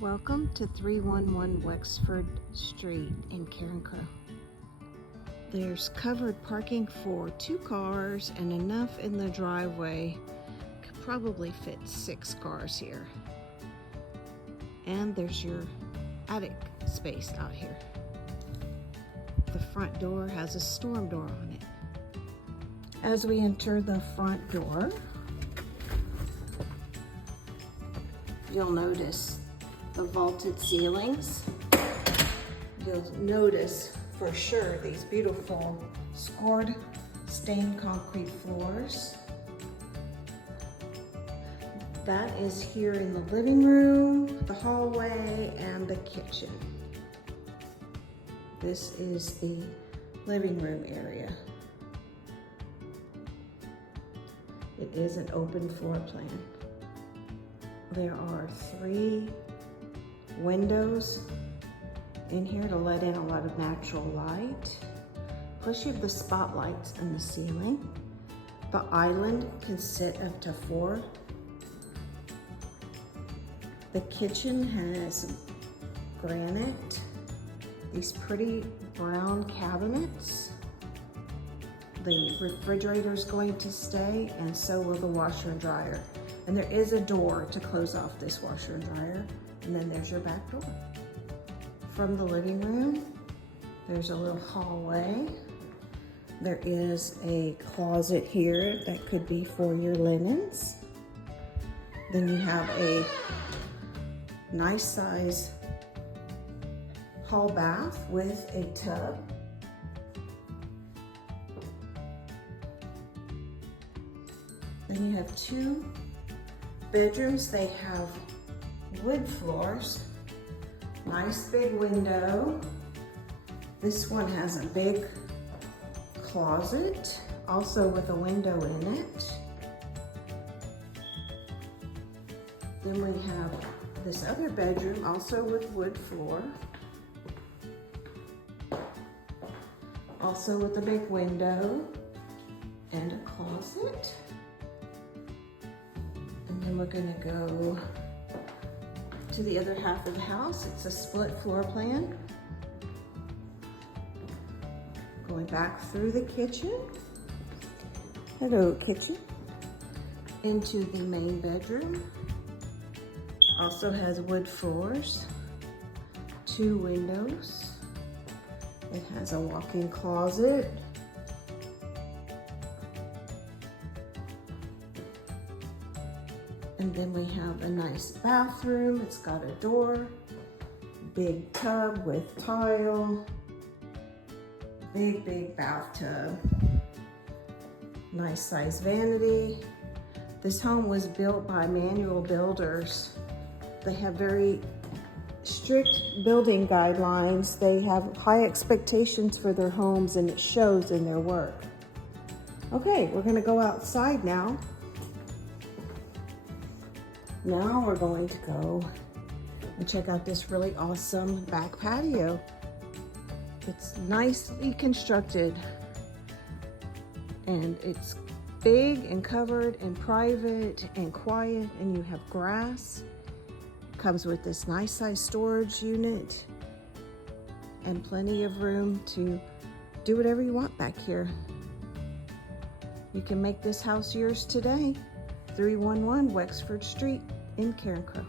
Welcome to 311 Wexford Street in Carencro. There's covered parking for 2 cars and enough in the driveway. Could probably fit 6 cars here. And there's your attic space out here. The front door has a storm door on it. As we enter the front door, you'll notice the vaulted ceilings. You'll notice for sure these beautiful scored stained concrete floors. That is here in the living room, the hallway, and the kitchen. This is the living room area. It is an open floor plan. There are 3 windows in here to let in a lot of natural light. Plus you have the spotlights in the ceiling. The island can sit up to 4. The kitchen has granite, these pretty brown cabinets. The refrigerator is going to stay, and so will the washer and dryer. And there is a door to close off this washer and dryer. And then there's your back door. From the living room, there's a little hallway. There is a closet here that could be for your linens. Then you have a nice size hall bath with a tub. Then you have 2 bedrooms. They have wood floors, nice big window. This one has a big closet, also with a window in it. Then we have this other bedroom, also with wood floor, also with a big window and a closet. And then we're gonna go to the other half of the house. It's a split floor plan. Going back through the kitchen. Hello, kitchen. Into the main bedroom. Also has wood floors, 2 windows. It has a walk-in closet. And then we have a nice bathroom. It's got a door, big tub with tile, big bathtub, nice size vanity. This home was built by manual builders. They have very strict building guidelines. They have high expectations for their homes, and it shows in their work. Okay, we're gonna go outside now. Now we're going to go and check out this really awesome back patio. It's nicely constructed, and it's big and covered and private and quiet, and you have grass. It comes with this nice size storage unit and plenty of room to do whatever you want back here. You can make this house yours today. 311 Wexford Street in Carencro.